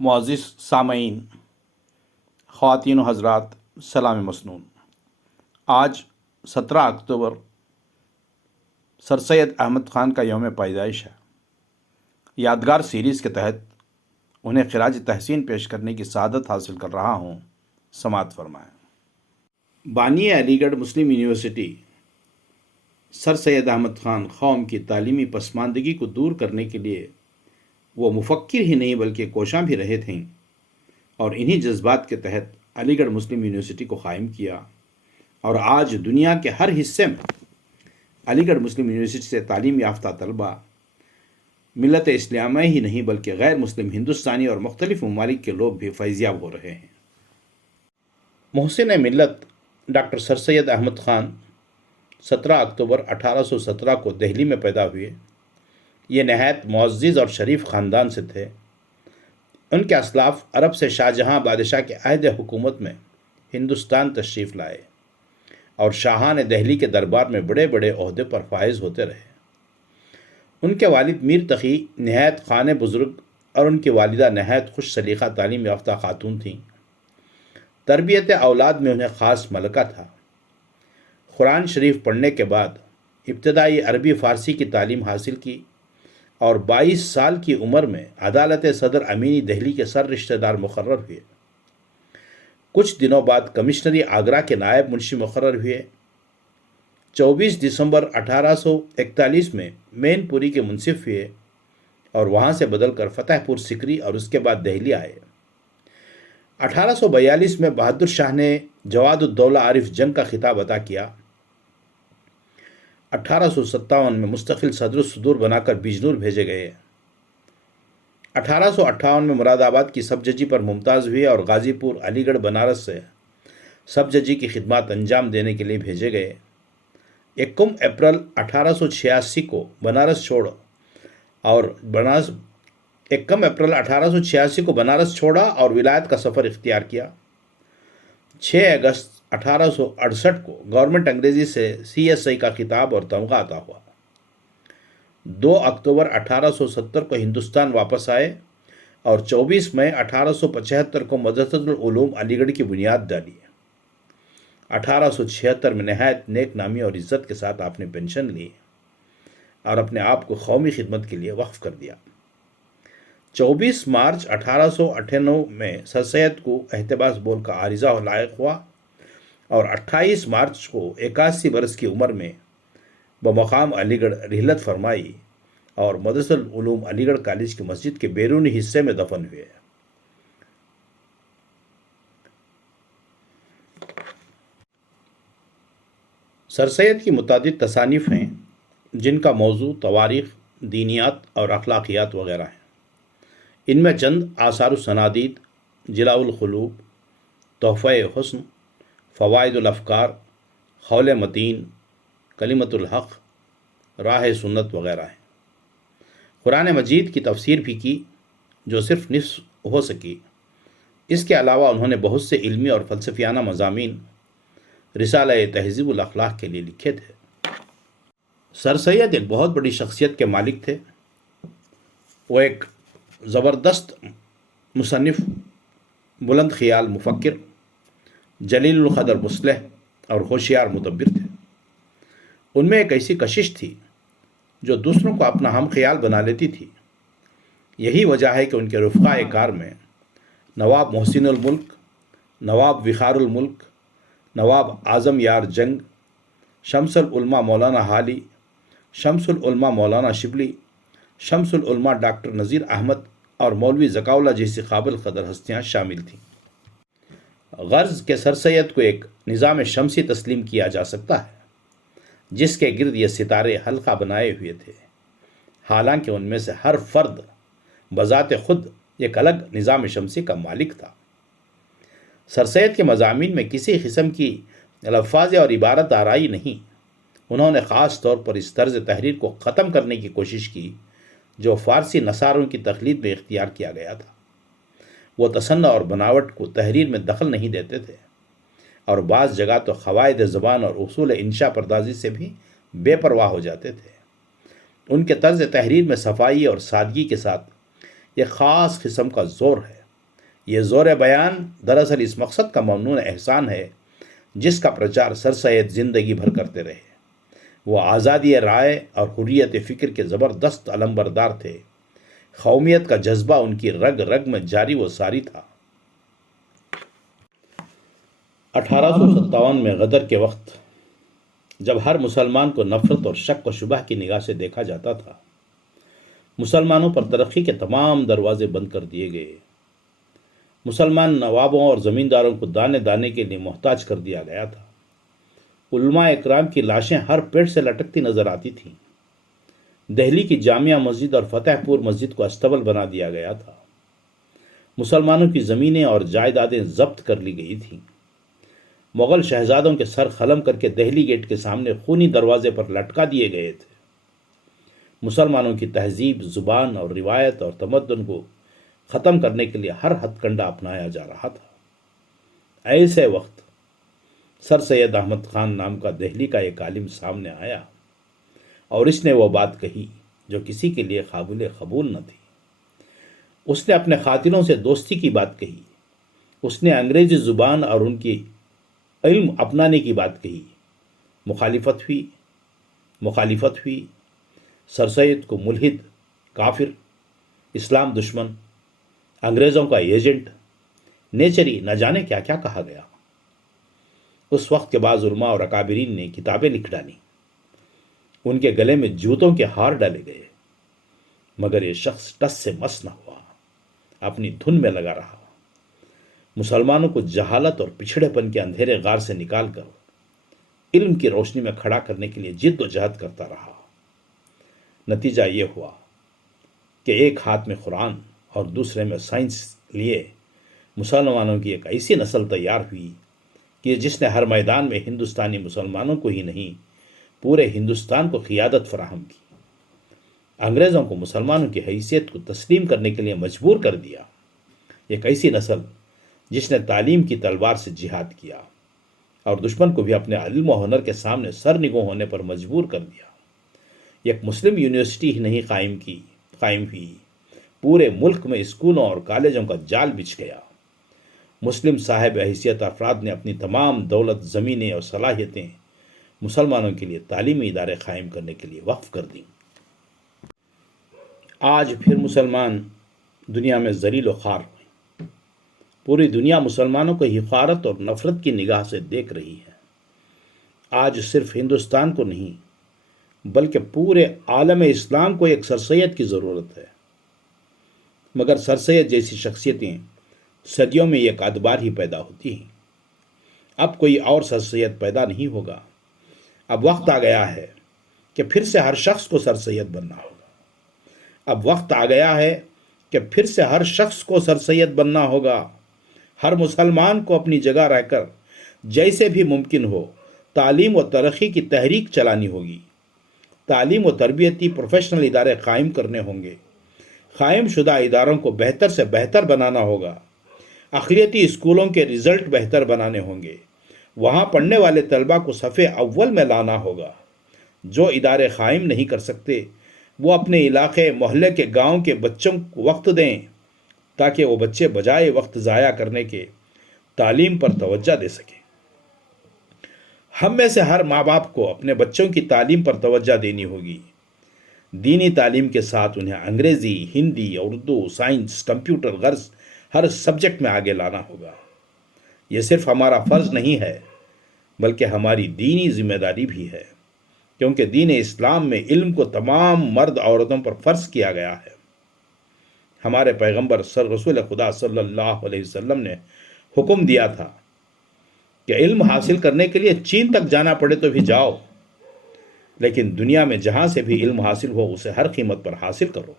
معزز سامعین، خواتین و حضرات، سلام مسنون۔ آج 17 اکتوبر سر سید احمد خان کا یوم پیدائش ہے۔ یادگار سیریز کے تحت انہیں خراج تحسین پیش کرنے کی سعادت حاصل کر رہا ہوں، سماعت فرمائیں۔ بانی علی گڑھ مسلم یونیورسٹی سر سید احمد خان قوم کی تعلیمی پسماندگی کو دور کرنے کے لیے وہ مفکر ہی نہیں بلکہ کوشاں بھی رہے تھے، اور انہی جذبات کے تحت علی گڑھ مسلم یونیورسٹی کو قائم کیا، اور آج دنیا کے ہر حصے میں علی گڑھ مسلم یونیورسٹی سے تعلیم یافتہ طلباء ملت اسلامیہ ہی نہیں بلکہ غیر مسلم ہندوستانی اور مختلف ممالک کے لوگ بھی فیضیاب ہو رہے ہیں۔ محسن ملت ڈاکٹر سر سید احمد خان 17 اکتوبر 1817 کو دہلی میں پیدا ہوئے۔ یہ نہایت معزز اور شریف خاندان سے تھے۔ ان کے اسلاف عرب سے شاہ جہاں بادشاہ کے عہد حکومت میں ہندوستان تشریف لائے اور شاہان دہلی کے دربار میں بڑے بڑے عہدے پر فائز ہوتے رہے۔ ان کے والد میر تقی نہایت خان بزرگ اور ان کی والدہ نہایت خوش سلیقہ تعلیم یافتہ خاتون تھیں۔ تربیت اولاد میں انہیں خاص ملکہ تھا۔ قرآن شریف پڑھنے کے بعد ابتدائی عربی فارسی کی تعلیم حاصل کی اور 22 سال کی عمر میں عدالت صدر امینی دہلی کے سر رشتہ دار مقرر ہوئے۔ کچھ دنوں بعد کمشنری آگرہ کے نائب منشی مقرر ہوئے۔ 24 دسمبر 1841 میں مین پوری کے منصف ہوئے اور وہاں سے بدل کر فتح پور سکری اور اس کے بعد دہلی آئے۔ 1842 میں بہادر شاہ نے جواد الدولہ عارف جنگ کا خطاب عطا کیا۔ 1857 میں مستقل صدر الصدور بنا کر بجنور بھیجے گئے۔ 1858 میں مراد آباد کی سب ججی پر ممتاز ہوئے اور غازی پور، علی گڑھ، بنارس سے سب ججی کی خدمات انجام دینے کے لیے بھیجے گئے۔ 1 اپریل 1886 کو بنارس چھوڑا اور ولایت کا سفر اختیار کیا۔ 6 اگست 1868 کو گورنمنٹ انگریزی سے CSI کا خطاب اور تمغہ عطا ہوا۔ 2 اکتوبر 1870 کو ہندوستان واپس آئے اور 24 مئی 1875 کو مدرسۃ العلوم علی گڑھ کی بنیاد ڈالی۔ 1876 میں نہایت نیک نامی اور عزت کے ساتھ آپ نے پینشن لی اور اپنے آپ کو قومی خدمت کے لیے وقف کر دیا۔ 24 مارچ 1898 میں سر سید کو احتباس بول کا عارضہ لاحق ہوا اور 28 مارچ کو 81 برس کی عمر میں بمقام علی گڑھ رحلت فرمائی اور مدرسۃ العلوم علی گڑھ کالج کی مسجد کے بیرونی حصے میں دفن ہوئے۔ سر سید کی متعدد تصانیف ہیں جن کا موضوع تواریخ، دینیات اور اخلاقیات وغیرہ ہیں۔ ان میں چند آثار و سنادید: جلاء القلوب، تحفہ حسن، فوائد الافکار، قول متین، کلمۃ الحق، راہ سنت وغیرہ ہیں۔ قرآن مجید کی تفسیر بھی کی جو صرف نصف ہو سکی۔ اس کے علاوہ انہوں نے بہت سے علمی اور فلسفیانہ مضامین رسالہ تہذیب الاخلاق کے لیے لکھے تھے۔ سر سید ایک بہت بڑی شخصیت کے مالک تھے۔ وہ ایک زبردست مصنف، بلند خیال مفکر، جلیل القدر مصلح اور ہوشیار مدبر تھے۔ ان میں ایک ایسی کشش تھی جو دوسروں کو اپنا ہم خیال بنا لیتی تھی۔ یہی وجہ ہے کہ ان کے رفقائے کار میں نواب محسن الملک، نواب وقار الملک، نواب اعظم یار جنگ، شمس العلماء مولانا حالی، شمس العلماء مولانا شبلی، شمس العلماء ڈاکٹر نذیر احمد اور مولوی ذکاء اللہ جیسی قابل قدر ہستیاں شامل تھیں۔ غرض کہ سر سید کو ایک نظام شمسی تسلیم کیا جا سکتا ہے جس کے گرد یہ ستارے حلقہ بنائے ہوئے تھے، حالانکہ ان میں سے ہر فرد بذات خود ایک الگ نظام شمسی کا مالک تھا۔ سر سید کے مضامین میں کسی قسم کی الفاظ اور عبارت آرائی نہیں۔ انہوں نے خاص طور پر اس طرز تحریر کو ختم کرنے کی کوشش کی جو فارسی نصاروں کی تقلید میں اختیار کیا گیا تھا۔ وہ تصنع اور بناوٹ کو تحریر میں دخل نہیں دیتے تھے اور بعض جگہ تو قواعد زبان اور اصول انشاء پردازی سے بھی بے پرواہ ہو جاتے تھے۔ ان کے طرز تحریر میں صفائی اور سادگی کے ساتھ ایک خاص قسم کا زور ہے یہ زور بیان دراصل اس مقصد کا ممنون احسان ہے جس کا پرچار سر سید زندگی بھر کرتے رہے۔ وہ آزادی رائے اور حریت فکر کے زبردست علمبردار تھے۔ قومیت کا جذبہ ان کی رگ رگ میں جاری و ساری تھا۔ 1857 میں غدر کے وقت جب ہر مسلمان کو نفرت اور شک و شبہ کی نگاہ سے دیکھا جاتا تھا، مسلمانوں پر ترقی کے تمام دروازے بند کر دیے گئے، مسلمان نوابوں اور زمینداروں کو دانے دانے کے لیے محتاج کر دیا گیا تھا، علماء اکرام کی لاشیں ہر پیڑ سے لٹکتی نظر آتی تھیں، دہلی کی جامعہ مسجد اور فتح پور مسجد کو استبل بنا دیا گیا تھا، مسلمانوں کی زمینیں اور جائیدادیں ضبط کر لی گئی تھیں، مغل شہزادوں کے سر قلم کر کے دہلی گیٹ کے سامنے خونی دروازے پر لٹکا دیے گئے تھے، مسلمانوں کی تہذیب، زبان اور روایت اور تمدن کو ختم کرنے کے لیے ہر ہتھ کنڈا اپنایا جا رہا تھا۔ ایسے وقت سر سید احمد خان نام کا دہلی کا ایک عالم سامنے آیا اور اس نے وہ بات کہی جو کسی کے لیے قابل قبول نہ تھی۔ اس نے اپنے قاتلوں سے دوستی کی بات کہی، اس نے انگریزی زبان اور ان کی علم اپنانے کی بات کہی۔ مخالفت ہوئی، سر سید کو ملحد، کافر، اسلام دشمن، انگریزوں کا ایجنٹ، نیچری، نہ جانے کیا کیا کہا گیا۔ اس وقت کے بعض علماء اور اکابرین نے کتابیں لکھ ڈالی، ان کے گلے میں جوتوں کے ہار ڈالے گئے، مگر یہ شخص ٹس سے مس نہ ہوا، اپنی دھن میں لگا رہا، مسلمانوں کو جہالت اور پچھڑے پن کے اندھیرے غار سے نکال کر علم کی روشنی میں کھڑا کرنے کے لیے جد و جہد کرتا رہا۔ نتیجہ یہ ہوا کہ ایک ہاتھ میں قرآن اور دوسرے میں سائنس لیے مسلمانوں کی ایک ایسی نسل تیار ہوئی کہ جس نے ہر میدان میں ہندوستانی مسلمانوں کو ہی نہیں، پورے ہندوستان کو قیادت فراہم کی، انگریزوں کو مسلمانوں کی حیثیت کو تسلیم کرنے کے لیے مجبور کر دیا۔ ایک ایسی نسل جس نے تعلیم کی تلوار سے جہاد کیا اور دشمن کو بھی اپنے علم و ہنر کے سامنے سر نگو ہونے پر مجبور کر دیا۔ ایک مسلم یونیورسٹی ہی نہیں قائم ہوئی، پورے ملک میں اسکولوں اور کالجوں کا جال بچھ گیا۔ مسلم صاحب حیثیت افراد نے اپنی تمام دولت، زمینیں اور صلاحیتیں مسلمانوں کے لیے تعلیمی ادارے قائم کرنے کے لیے وقف کر دیں۔ آج پھر مسلمان دنیا میں ذلیل و خوار ہوئے۔ پوری دنیا مسلمانوں کو حقارت اور نفرت کی نگاہ سے دیکھ رہی ہے۔ آج صرف ہندوستان کو نہیں بلکہ پورے عالم اسلام کو ایک سر سید کی ضرورت ہے، مگر سر سید جیسی شخصیتیں صدیوں میں ایک ادبار ہی پیدا ہوتی ہیں۔ اب کوئی اور سر سید پیدا نہیں ہوگا۔ اب وقت آ گیا ہے کہ پھر سے ہر شخص کو سر سید بننا ہوگا۔ اب وقت آ گیا ہے کہ پھر سے ہر شخص کو سر سید بننا ہوگا۔ ہر مسلمان کو اپنی جگہ رہ کر جیسے بھی ممکن ہو تعلیم و ترقی کی تحریک چلانی ہوگی۔ تعلیم و تربیتی پروفیشنل ادارے قائم کرنے ہوں گے۔ قائم شدہ اداروں کو بہتر سے بہتر بنانا ہوگا۔ اقلیتی اسکولوں کے رزلٹ بہتر بنانے ہوں گے۔ وہاں پڑھنے والے طلباء کو صفِ اول میں لانا ہوگا۔ جو ادارے قائم نہیں کر سکتے وہ اپنے علاقے، محلے کے، گاؤں کے بچوں کو وقت دیں تاکہ وہ بچے بجائے وقت ضائع کرنے کے تعلیم پر توجہ دے سکیں۔ ہم میں سے ہر ماں باپ کو اپنے بچوں کی تعلیم پر توجہ دینی ہوگی۔ دینی تعلیم کے ساتھ انہیں انگریزی، ہندی، اردو، سائنس، کمپیوٹر، غرض ہر سبجیکٹ میں آگے لانا ہوگا۔ یہ صرف ہمارا فرض نہیں ہے بلکہ ہماری دینی ذمہ داری بھی ہے، کیونکہ دین اسلام میں علم کو تمام مرد عورتوں پر فرض کیا گیا ہے۔ ہمارے پیغمبر رسول خدا صلی اللہ علیہ وسلم نے حکم دیا تھا کہ علم حاصل کرنے کے لیے چین تک جانا پڑے تو بھی جاؤ، لیکن دنیا میں جہاں سے بھی علم حاصل ہو اسے ہر قیمت پر حاصل کرو،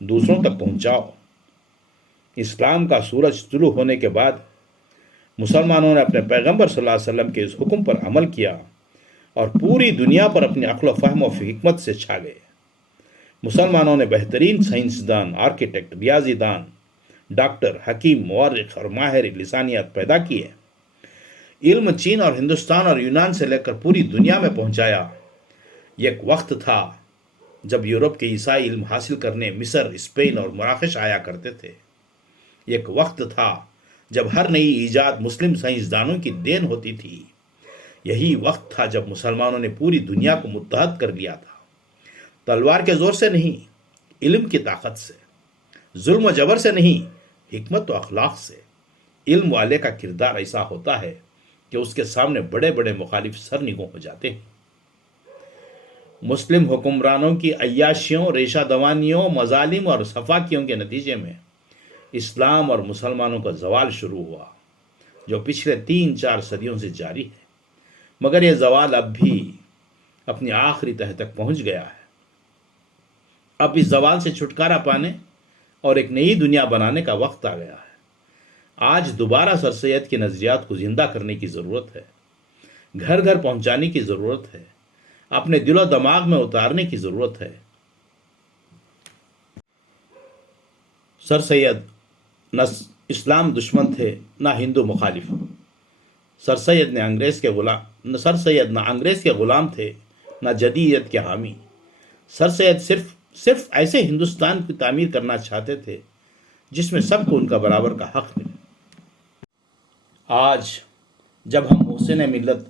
دوسروں تک پہنچاؤ۔ اسلام کا سورج طلوع ہونے کے بعد مسلمانوں نے اپنے پیغمبر صلی اللہ علیہ وسلم کے اس حکم پر عمل کیا اور پوری دنیا پر اپنی عقل و فہم و حکمت سے چھا گئے۔ مسلمانوں نے بہترین سائنسدان، آرکیٹیکٹ، ریاضی دان، ڈاکٹر، حکیم، مورخ اور ماہر لسانیات پیدا کیے۔ علم چین اور ہندوستان اور یونان سے لے کر پوری دنیا میں پہنچایا۔ ایک وقت تھا جب یورپ کے عیسائی علم حاصل کرنے مصر، اسپین اور مراکش آیا کرتے تھے۔ ایک وقت تھا جب ہر نئی ایجاد مسلم سائنسدانوں کی دین ہوتی تھی۔ یہی وقت تھا جب مسلمانوں نے پوری دنیا کو متحد کر لیا تھا، تلوار کے زور سے نہیں، علم کی طاقت سے، ظلم و جبر سے نہیں، حکمت و اخلاق سے۔ علم والے کا کردار ایسا ہوتا ہے کہ اس کے سامنے بڑے بڑے مخالف سرنگوں ہو جاتے ہیں۔ مسلم حکمرانوں کی عیاشیوں، ریشہ دوانیوں، مظالم اور سفاکیوں کے نتیجے میں اسلام اور مسلمانوں کا زوال شروع ہوا، جو پچھلے 3-4 صدیوں سے جاری ہے، مگر یہ زوال اب بھی اپنی آخری تہ تک پہنچ گیا ہے۔ اب اس زوال سے چھٹکارا پانے اور ایک نئی دنیا بنانے کا وقت آ گیا ہے۔ آج دوبارہ سر سید کے نظریات کو زندہ کرنے کی ضرورت ہے، گھر گھر پہنچانے کی ضرورت ہے، اپنے دل و دماغ میں اتارنے کی ضرورت ہے۔ سر سید نہ اسلام دشمن تھے نہ ہندو مخالف۔ سر سید نہ انگریز کے غلام تھے نہ جدیدیت کے حامی۔ سر سید صرف ایسے ہندوستان کی تعمیر کرنا چاہتے تھے جس میں سب کو ان کا برابر کا حق ملے۔ آج جب ہم محسن ملت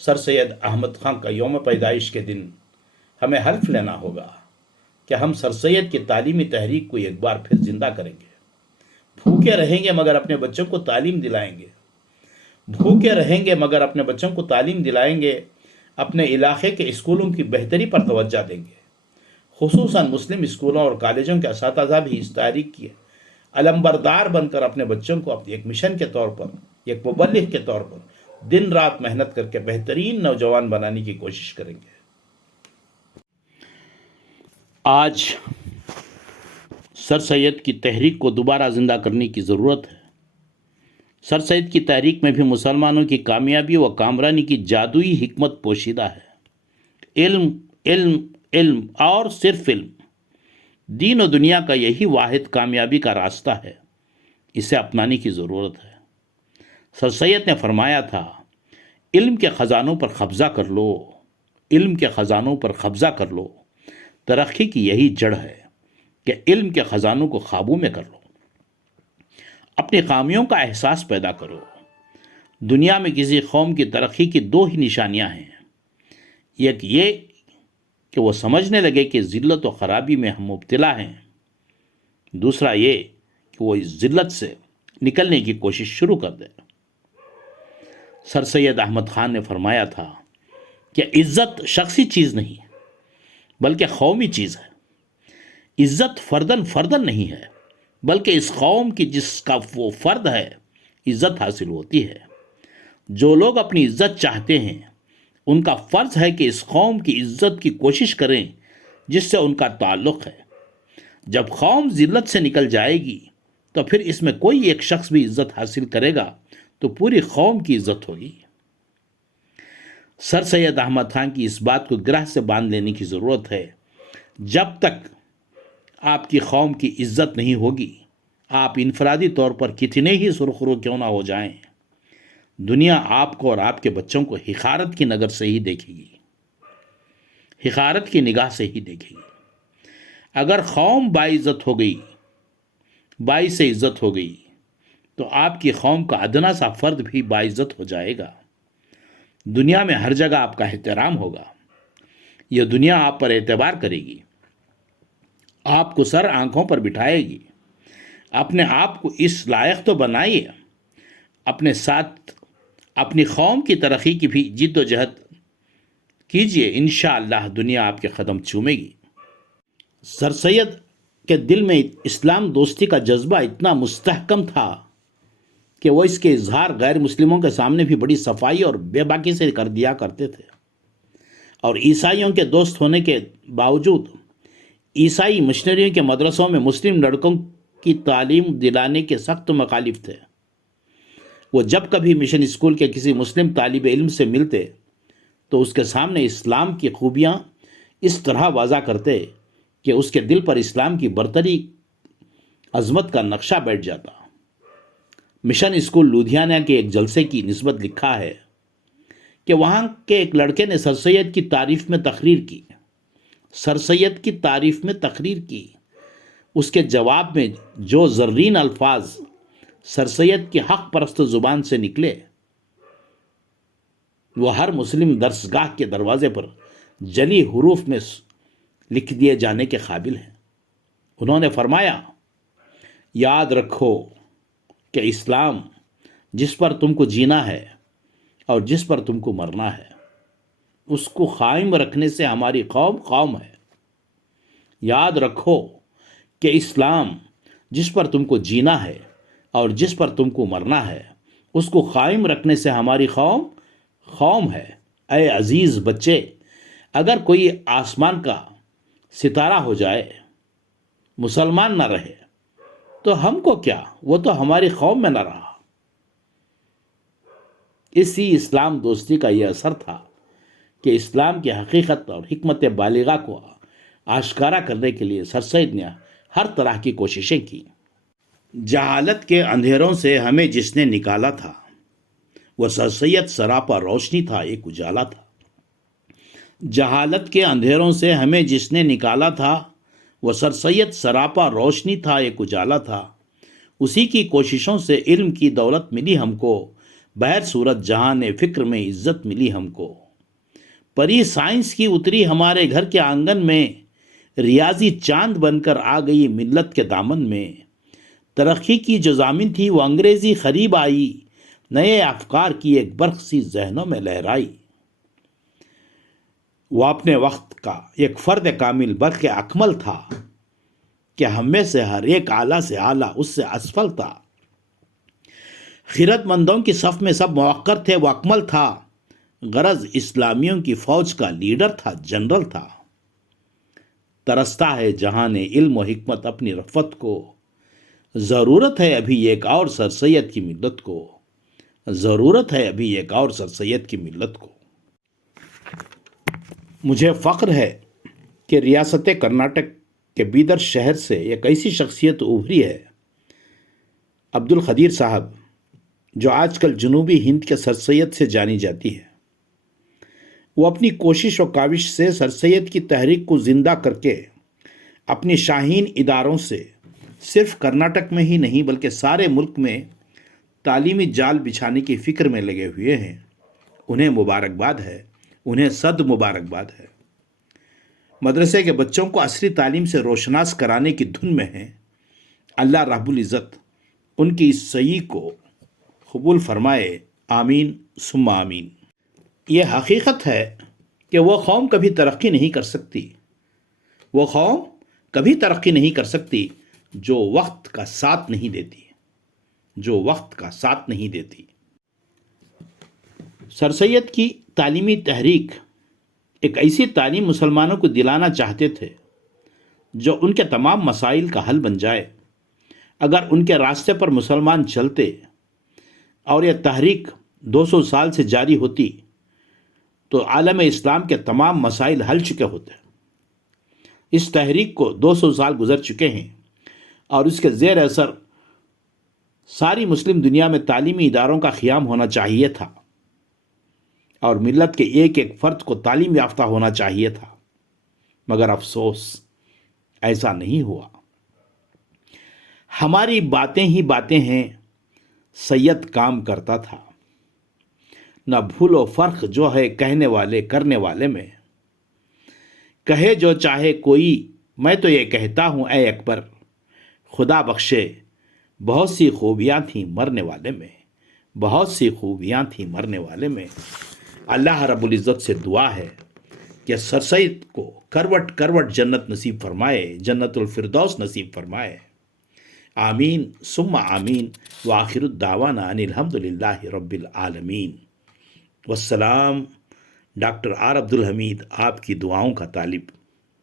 سر سید احمد خان کا یوم پیدائش کے دن ہمیں حلف لینا ہوگا کہ ہم سر سید کی تعلیمی تحریک کو ایک بار پھر زندہ کریں گے۔ بھوکے رہیں گے مگر اپنے بچوں کو تعلیم دلائیں گے۔ بھوکے رہیں گے مگر اپنے بچوں کو تعلیم دلائیں گے، اپنے علاقے کے اسکولوں کی بہتری پر توجہ دیں گے۔ خصوصاً مسلم اسکولوں اور کالجوں کے اساتذہ بھی اس تحریک کی علمبردار بن کر اپنے بچوں کو ایک مشن کے طور پر، ایک مبلغ کے طور پر دن رات محنت کر کے بہترین نوجوان بنانے کی کوشش کریں گے۔ آج سر سید کی تحریک کو دوبارہ زندہ کرنے کی ضرورت ہے۔ سر سید کی تحریک میں بھی مسلمانوں کی کامیابی و کامرانی کی جادوئی حکمت پوشیدہ ہے۔ علم علم علم اور صرف علم، دین و دنیا کا یہی واحد کامیابی کا راستہ ہے، اسے اپنانے کی ضرورت ہے۔ سر سید نے فرمایا تھا، علم کے خزانوں پر قبضہ کر لو، علم کے خزانوں پر قبضہ کر لو۔ ترقی کی یہی جڑ ہے کہ علم کے خزانوں کو قابو میں کر لو۔ اپنی خامیوں کا احساس پیدا کرو۔ دنیا میں کسی قوم کی ترقی کی 2 ہی نشانیاں ہیں، ایک یہ کہ وہ سمجھنے لگے کہ ذلت و خرابی میں ہم مبتلا ہیں، دوسرا یہ کہ وہ اس ذلت سے نکلنے کی کوشش شروع کر دے۔ سر سید احمد خان نے فرمایا تھا کہ عزت شخصی چیز نہیں بلکہ قومی چیز ہے۔ عزت فردن نہیں ہے بلکہ اس قوم کی جس کا وہ فرد ہے عزت حاصل ہوتی ہے۔ جو لوگ اپنی عزت چاہتے ہیں ان کا فرض ہے کہ اس قوم کی عزت کی کوشش کریں جس سے ان کا تعلق ہے۔ جب قوم ذلت سے نکل جائے گی تو پھر اس میں کوئی ایک شخص بھی عزت حاصل کرے گا تو پوری قوم کی عزت ہوگی۔ سر سید احمد خان کی اس بات کو گرہ سے باندھ لینے کی ضرورت ہے۔ جب تک آپ کی قوم کی عزت نہیں ہوگی، آپ انفرادی طور پر کتنے ہی سرخرو کیوں نہ ہو جائیں، دنیا آپ کو اور آپ کے بچوں کو حقارت کی نظر سے ہی دیکھے گی، حقارت کی نگاہ سے ہی دیکھے گی۔ اگر قوم باعزت ہو گئی، باعث عزت ہو گئی، تو آپ کی قوم کا ادنا سا فرد بھی باعزت ہو جائے گا۔ دنیا میں ہر جگہ آپ کا احترام ہوگا، یہ دنیا آپ پر اعتبار کرے گی، آپ کو سر آنکھوں پر بٹھائے گی۔ اپنے آپ کو اس لائق تو بنائیے، اپنے ساتھ اپنی قوم کی ترقی کی بھی جد و جہد کیجیے، انشاءاللہ دنیا آپ کے قدم چومے گی۔ سر سید کے دل میں اسلام دوستی کا جذبہ اتنا مستحکم تھا کہ وہ اس کے اظہار غیر مسلموں کے سامنے بھی بڑی صفائی اور بے باکی سے کر دیا کرتے تھے، اور عیسائیوں کے دوست ہونے کے باوجود عیسائی مشنریوں کے مدرسوں میں مسلم لڑکوں کی تعلیم دلانے کے سخت مخالف تھے۔ وہ جب کبھی مشن اسکول کے کسی مسلم طالب علم سے ملتے تو اس کے سامنے اسلام کی خوبیاں اس طرح واضح کرتے کہ اس کے دل پر اسلام کی برتری عظمت کا نقشہ بیٹھ جاتا۔ مشن اسکول لدھیانہ کے ایک جلسے کی نسبت لکھا ہے کہ وہاں کے ایک لڑکے نے سر سید کی تعریف میں تقریر کی، سر سید کی تعریف میں تقریر کی۔ اس کے جواب میں جو زرین الفاظ سر سید کی حق پرست زبان سے نکلے وہ ہر مسلم درسگاہ کے دروازے پر جلی حروف میں لکھ دیے جانے کے قابل ہیں۔ انہوں نے فرمایا، یاد رکھو کہ اسلام جس پر تم کو جینا ہے اور جس پر تم کو مرنا ہے، اس کو قائم رکھنے سے ہماری قوم قوم ہے۔ یاد رکھو کہ اسلام جس پر تم کو جینا ہے اور جس پر تم کو مرنا ہے، اس کو قائم رکھنے سے ہماری قوم قوم ہے۔ اے عزیز بچے، اگر کوئی آسمان کا ستارہ ہو جائے، مسلمان نہ رہے، تو ہم کو کیا، وہ تو ہماری قوم میں نہ رہا۔ اسی اسلام دوستی کا یہ اثر تھا کہ اسلام کی حقیقت اور حکمت بالغہ کو آشکارا کرنے کے لیے سر سید نے ہر طرح کی کوششیں کی۔ جہالت کے اندھیروں سے ہمیں جس نے نکالا تھا، وہ سر سید سراپا روشنی تھا، ایک اجالا تھا۔ جہالت کے اندھیروں سے ہمیں جس نے نکالا تھا، وہ سر سید سراپا روشنی تھا، ایک اجالا تھا۔ اسی کی کوششوں سے علم کی دولت ملی ہم کو، بہر صورت جہان فکر میں عزت ملی ہم کو۔ پری سائنس کی اتری ہمارے گھر کے آنگن میں، ریاضی چاند بن کر آ گئی ملت کے دامن میں۔ ترقی کی جو ضامن تھی وہ انگریزی قریب آئی، نئے افکار کی ایک برق سی ذہنوں میں لہرائی۔ وہ اپنے وقت کا ایک فرد کامل برق اکمل تھا کہ ہم میں سے ہر ایک اعلیٰ سے اعلیٰ اس سے اسفل تھا۔ خیرت مندوں کی صف میں سب موقر تھے، وہ اکمل تھا۔ غرض اسلامیوں کی فوج کا لیڈر تھا، جنرل تھا۔ ترستا ہے جہان علم و حکمت اپنی رفت کو، ضرورت ہے ابھی ایک اور سر سید کی ملت کو، ضرورت ہے ابھی ایک اور سر سید کی ملت کو۔ مجھے فخر ہے کہ ریاست کرناٹک کے بیدر شہر سے ایک ایسی شخصیت ابھری ہے، عبد القدیر صاحب، جو آج کل جنوبی ہند کے سر سید سے جانی جاتی ہے۔ وہ اپنی کوشش و کاوش سے سر سید کی تحریک کو زندہ کر کے اپنی شاہین اداروں سے صرف کرناٹک میں ہی نہیں بلکہ سارے ملک میں تعلیمی جال بچھانے کی فکر میں لگے ہوئے ہیں۔ انہیں مبارکباد ہے، انہیں صد مبارکباد ہے۔ مدرسے کے بچوں کو عصری تعلیم سے روشناس کرانے کی دھن میں ہیں۔ اللہ رب العزت ان کی اس سعی کو قبول فرمائے، آمین ثم آمین۔ یہ حقیقت ہے کہ وہ قوم کبھی ترقی نہیں کر سکتی، وہ قوم کبھی ترقی نہیں کر سکتی جو وقت کا ساتھ نہیں دیتی، جو وقت کا ساتھ نہیں دیتی۔ سر سید کی تعلیمی تحریک ایک ایسی تعلیم مسلمانوں کو دلانا چاہتے تھے جو ان کے تمام مسائل کا حل بن جائے۔ اگر ان کے راستے پر مسلمان چلتے اور یہ تحریک 200 سال سے جاری ہوتی تو عالم اسلام کے تمام مسائل حل چکے ہوتے۔ اس تحریک کو 200 سال گزر چکے ہیں اور اس کے زیر اثر ساری مسلم دنیا میں تعلیمی اداروں کا قیام ہونا چاہیے تھا اور ملت کے ایک ایک فرد کو تعلیم یافتہ ہونا چاہیے تھا، مگر افسوس ایسا نہیں ہوا۔ ہماری باتیں ہی باتیں ہیں، سید کام کرتا تھا۔ نہ بھول و فرق جو ہے کہنے والے کرنے والے میں، کہے جو چاہے کوئی، میں تو یہ کہتا ہوں اے اکبر، خدا بخشے بہت سی خوبیاں تھیں مرنے والے میں، بہت سی خوبیاں تھیں مرنے والے میں۔ اللہ رب العزت سے دعا ہے کہ سر سید کو کروٹ کروٹ جنت نصیب فرمائے، جنت الفردوس نصیب فرمائے، آمین ثم آمین۔ وآخر الدعوانا ان الحمد للہ رب العالمین۔ والسلام۔ ڈاکٹر آر عبدالحمید آپ کی دعاؤں کا طالب۔